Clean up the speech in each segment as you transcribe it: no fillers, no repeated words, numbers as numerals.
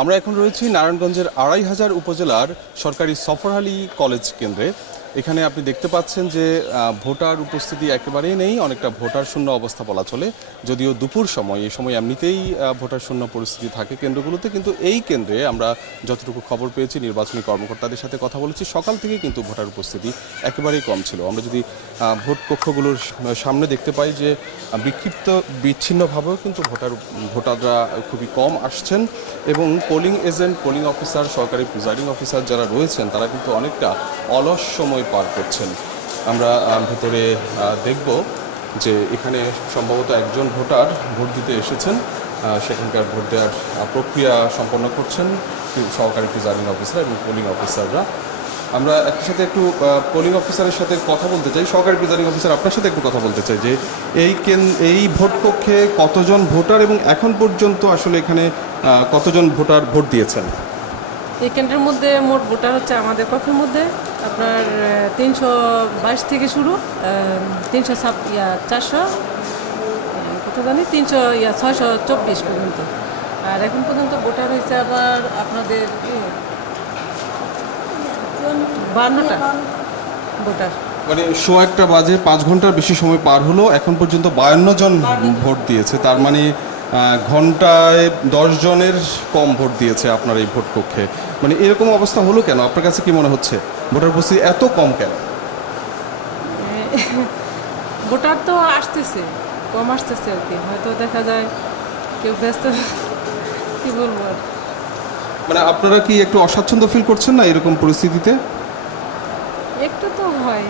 আমরা এখন রয়েছি নারায়ণগঞ্জের ২৫০০ উপজেলার সরকারি সফর আলী কলেজ কেন্দ্রে। এখানে আপনি দেখতে পাচ্ছেন যে ভোটার উপস্থিতি একেবারেই নেই, অনেকটা ভোটার শূন্য অবস্থা বলা চলে। যদিও দুপুর সময়, এই সময় এমনিতেই ভোটার শূন্য পরিস্থিতি থাকে কেন্দ্রগুলোতে, কিন্তু এই কেন্দ্রে আমরা যতটুকু খবর পেয়েছি, নির্বাচনী কর্মকর্তাদের সাথে কথা বলেছি, সকাল থেকে কিন্তু ভোটার উপস্থিতি একেবারেই কম ছিল। আমরা যদি ভোট কক্ষগুলোর সামনে দেখতে পাই যে বিচ্ছিন্নভাবেও কিন্তু ভোটাররা খুবই কম আসছেন, এবং পোলিং এজেন্ট, পোলিং অফিসার, সরকারি প্রিজাইডিং অফিসার যারা রয়েছেন তারা কিন্তু অনেকটা অলস সময় পার করছেন। আমরা ভেতরে দেখব যে এখানে সম্ভবত একজন ভোটার ভোট দিতে এসেছেন, সেখানকার ভোট দেওয়ার প্রক্রিয়া সম্পন্ন করছেন সহকারী প্রিজাইডিং অফিসার এবং পোলিং অফিসাররা। আমরা একটার সাথে একটু পোলিং অফিসারের সাথে কথা বলতে চাই। সহকারী প্রিজাইডিং অফিসার, আপনার সাথে একটু কথা বলতে চাই যে এই ভোট কক্ষে কতজন ভোটার এবং এখন পর্যন্ত আসলে এখানে কতজন ভোটার ভোট দিয়েছেন? এই কেন্দ্রের মধ্যে মোট ভোটার হচ্ছে আমাদের কক্ষের মধ্যে আপনার ৩২২ থেকে শুরু, 400 কত জানি 624 পর্যন্ত। আর এখন পর্যন্ত ভোটার হয়েছে আবার আপনাদের 52টা ভোটার। মানে 1:00 বাজে 5 ঘন্টার বেশি সময় পার হলো, এখন পর্যন্ত 52 জন ভোট দিয়েছে। তার মানে ঘন্টায় 10 জনের কম ভোট দিয়েছে আপনার এই ভোট কক্ষে। মানে এরকম অবস্থা হলো কেন? আপনার কাছে কি মনে হচ্ছে ভোটার উপস্থিতি এত কম কেন? ভোটার তো আসতেছে, কম আসতেছে আর কি, হয়তো দেখা যায় কেউ ব্যস্ত, কি বলবো আর। মানে আপনারা কি একটু অস্বাচ্ছন্দ্য ফিল করছেন না এরকম পরিস্থিতিতে? একটু তো হয়,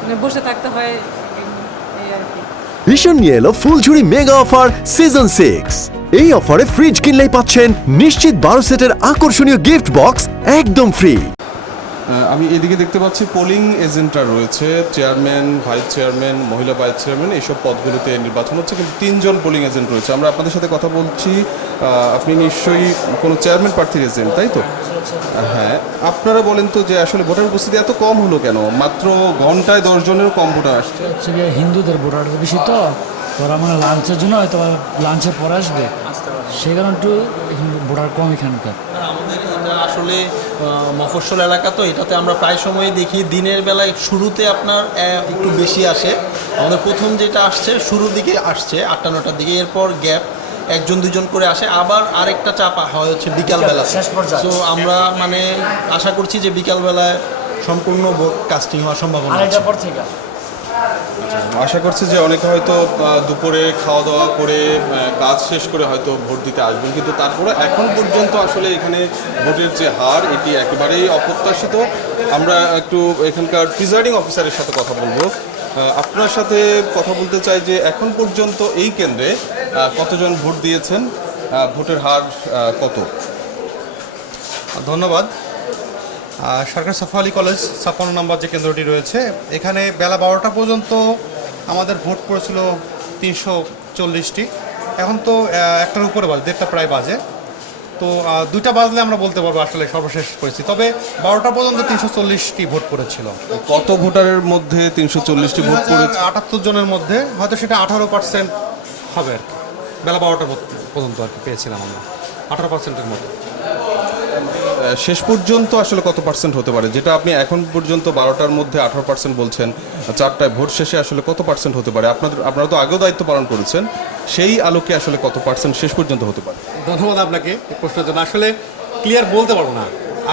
মানে বসে থাকতে হয় এই আর কি। ভীষণ নিয়ে এলো ফুলঝুরি মেগা অফার সিজন 6। এই অফারে ফ্রিজ কিনলেই পাচ্ছেন নিশ্চিত 12 সেটের আকর্ষণীয় গিফট বক্স একদম ফ্রি। আমি এদিকে দেখতে পাচ্ছি পোলিং এজেন্টরা রয়েছে, চেয়ারম্যান, ভাইস চেয়ারম্যান, মহিলা ভাইস চেয়ারম্যান, এইসব পদগুলোতে নির্বাচন হচ্ছে, কিন্তু 3 জন পোলিং এজেন্ট রয়েছে। আমরা আপনাদের সাথে কথা বলছি, আপনি নিশ্চয়ই কোনো চেয়ারম্যান প্রার্থীর এজেন্ট, তাই তো? হ্যাঁ, আপনারা বলেন তো যে আসলে ভোটার উপস্থিতি এত কম হলো কেন? মাত্র ঘন্টায় 10 জনেরও কম ভোটার আসছে। হচ্ছে গিয়ে হিন্দুদের ভোটার বেশি, তো ওরা মানে লাঞ্চের জন্য হয়তো লাঞ্চের পরে আসবে, সেই কারণে একটু ভোটার কম এখানকার। আমাদের এটা আসলে মফস্বল এলাকা, তো এটাতে আমরা প্রায় সময় দেখি দিনের বেলায় শুরুতে আপনার একটু বেশি আসে। আমাদের প্রথম যেটা আসছে শুরুর দিকে আসছে 8টা-9টার দিকে, এরপর গ্যাপ 1-2জন করে আসে, আবার আরেকটা চাপ হয় হচ্ছে বিকালবেলা। তো আমরা মানে আশা করছি যে বিকালবেলায় সম্পূর্ণ ভোট কাস্টিং হওয়ার সম্ভাবনা আছে। আশা করছি যে অনেকে হয়তো দুপুরে খাওয়া দাওয়া করে কাজ শেষ করে হয়তো ভোট দিতে আসবেন, কিন্তু তারপরে এখন পর্যন্ত আসলে এখানে ভোটের যে হার, এটি একেবারেই অপ্রত্যাশিত। আমরা একটু এখানকার প্রিজাইডিং অফিসারের সাথে কথা বলবো। আপনার সাথে কথা বলতে চাই যে এখন পর্যন্ত এই কেন্দ্রে কতজন ভোট দিয়েছেন, ভোটের হার কত? ধন্যবাদ। সরকারি সফর আলী কলেজ 56 নম্বর যে কেন্দ্রটি রয়েছে, এখানে বেলা 12টা পর্যন্ত আমাদের ভোট পড়েছিল 340টি। এখন তো 1টার উপরে বাজে, 1:30 প্রায় বাজে। তো 2টা বাজলে আমরা বলতে পারবো আসলে সর্বশেষ পরিস্থিতি। তবে 12টা পর্যন্ত 340টি ভোট পড়েছিল। কত ভোটারের মধ্যে 340টি ভোট পড়েছে? 78 জনের মধ্যে হয়তো সেটা 18% হবে আর কি। বেলা 12টা পর্যন্ত আর কি পেয়েছিলাম আমরা 18%-এর মতো। শেষ পর্যন্ত আসলে কত পার্সেন্ট হতে পারে? যেটা আপনি এখন পর্যন্ত 12টার মধ্যে 18% বলছেন, 4টায় ভোট শেষে আসলে কত পার্সেন্ট হতে পারে? আপনারা তো আগেও দায়িত্ব পালন করেছেন, সেই আলোকে আসলে কত পার্সেন্ট শেষ পর্যন্ত হতে পারে? ধন্যবাদ আপনাকে এই প্রশ্নের জন্য। আসলে ক্লিয়ার বলতে পারবো না।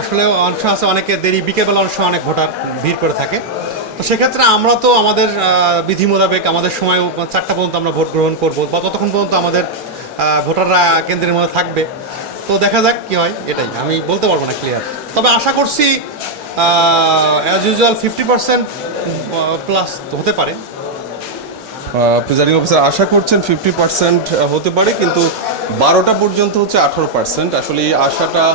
আসলে অংশ আছে অনেকে দেরি, বিকেলবেলা অংশ অনেক ভোটার ভিড় করে থাকে। তো সেক্ষেত্রে আমরা তো আমাদের বিধি মোতাবেক আমাদের সময় 4টা পর্যন্ত আমরা ভোট গ্রহণ করবো, বা ততক্ষণ পর্যন্ত আমাদের ভোটাররা কেন্দ্রের মধ্যে থাকবে। তো দেখা যাক কী হয়, এটাই আমি বলতে পারবো না ক্লিয়ার। তবে আশা করছি অ্যাজ ইউজুয়াল 50% প্লাস হতে পারে। প্রিজাইডিং অফিসার আশা করছেন 50% হতে পারে, কিন্তু 12টা পর্যন্ত হচ্ছে 18%। আসলে এই আশাটা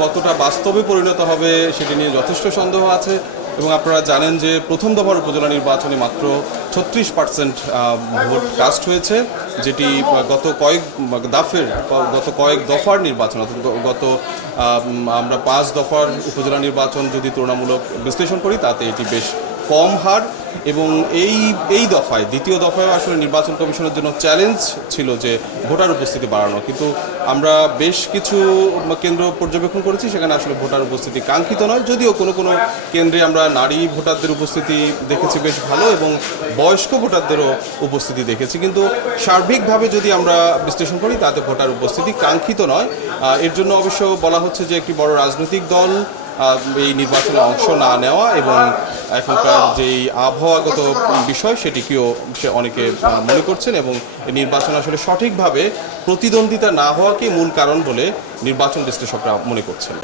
কতটা বাস্তবে পরিণত হবে সেটি নিয়ে যথেষ্ট সন্দেহ আছে। এবং আপনারা জানেন যে প্রথম দফার উপজেলা নির্বাচনে মাত্র 36% ভোট কাস্ট হয়েছে, যেটি গত কয়েক দফার নির্বাচন, গত আমরা 5 দফার উপজেলা নির্বাচন যদি তুলনামূলক বিশ্লেষণ করি, তাতে এটি বেশ কম হার এবং এই দফায় দ্বিতীয় দফায় আসলে নির্বাচন কমিশনের জন্য চ্যালেঞ্জ ছিল যে ভোটার উপস্থিতি বাড়ানো, কিন্তু আমরা বেশ কিছু কেন্দ্র পর্যবেক্ষণ করেছি সেখানে আসলে ভোটার উপস্থিতি কাঙ্ক্ষিত নয়, যদিও কোনো কোনো কেন্দ্রে আমরা নারী ভোটারদের উপস্থিতি দেখেছি বেশ ভালো এবং বয়স্ক ভোটারদেরও উপস্থিতি দেখেছি, কিন্তু সার্বিকভাবে যদি আমরা বিশ্লেষণ করি তাতে ভোটার উপস্থিতি কাঙ্ক্ষিত নয়। এর জন্য অবশ্য বলা হচ্ছে যে একটি বড় রাজনৈতিক দল এই নির্বাচনে অংশ না নেওয়া এবং এখনকার যেই আবহাওয়াগত বিষয় সেটিকেও অনেকে মনে করছেন এবং এই নির্বাচন আসলে সঠিকভাবে প্রতিদ্বন্দ্বিতা না হওয়াকে মূল কারণ বলে নির্বাচন বিশ্লেষকরা মনে করছেন।